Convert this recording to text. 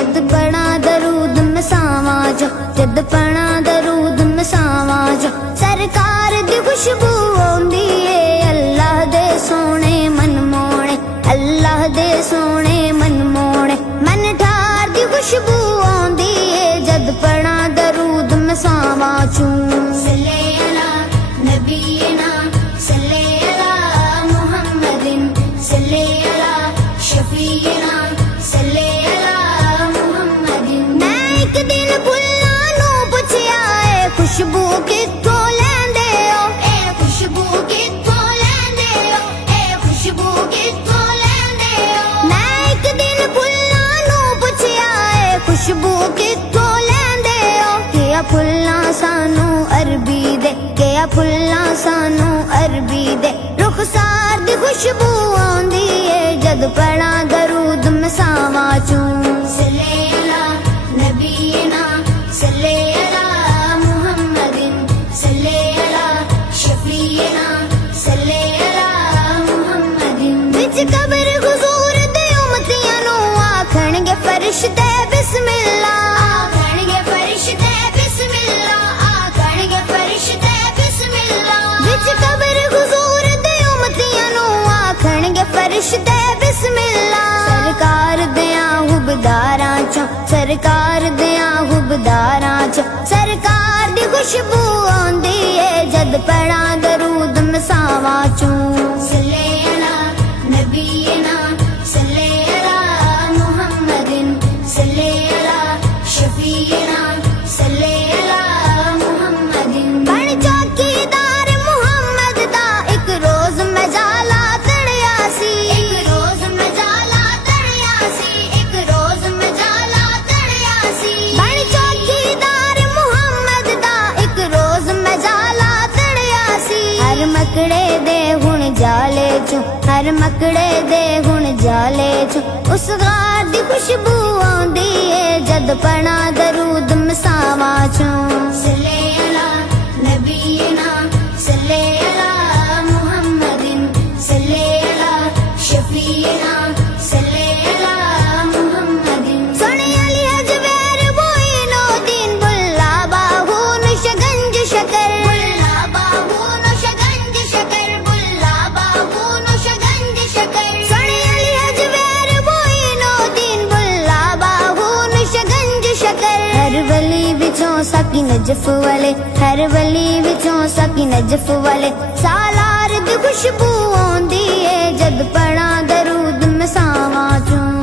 جد پڑھا درود مساواں جو جد پڑھا درود مساواں جو سرکار دی خوشبو آندی ہے اللہ دے سونے من مونے اللہ دے سونے من مونے من ٹھار دی خوشبو آندی ہے جد پڑھا درود مساواں چوں صلی علی نبینا صلی علی محمد صلی علی شفیعنا صلی علی محمد میں ایک دن بھلاں نوں پوچھیا اے خوشبو کتھوں لیندے ہو اے خوشبو کتھوں لیندے ہو اے خوشبو کتھوں لیندے ہو میں ایک دن بھلاں نوں پوچھیا اے خوشبو کتھوں لیندے ہو کیا پھلاں سانوں عربی دے کیا پھلاں سانوں عربی دے رخسار دی خوشبو آندی ہے جد پڑھا درود مساواں چوں صلی علی نبینا صلی علی محمد صلی علی شفیعنا صلی علی محمد وچ قبر حضور دے امتیاں نوں آکھن گے فرشتے بسم اللہ آکھن گے فرشتے بسم اللہ آکھن گے فرشتے بسم اللہ وچ قبر حضور دے امتیاں نوں آکھن گے فرشتے بسم اللہ سرکار دیاں حبداراں چوں سرکار دیاں حبداراں چوں سرکار دی خوشبو آندی ہے جد پڑھا درود مساواں چوں صلی علی نبینا صلی علی محمد صلی علی شفیعنا صلی علی محمد بن چوکیدار محمد دا ایک روز میں جالا تڑیا سی ایک روز میں جالا تڑیا سی ایک روز میں جالا تڑیا سی بن چوکیدار محمد دا ایک روز میں جالا تڑیا سی ہر مکڑے دے ہن جالے چوں ہر مکڑے دے ہن جالے چوں اس غار دی خوشبو آندی ہے جد پڑھا درود مساواں چوں صلی علی نبینا صلی علی محمد صلی علی شفیعنا صلی علی محمد سنی علی اجویر بوئینو دین بلا باہو نشگنج شکر بلا باہو نشگنج شکر بلا باہو نشگنج شکر سنی علی اجویر بوئینو دین بلا باہو نشگنج شکر ہر ولی وچوں سکی نجف والے ہر ولی وچوں سکی نجف والے سالار دی خوشبو آندی ہے جد پڑھا درود مساواں چوں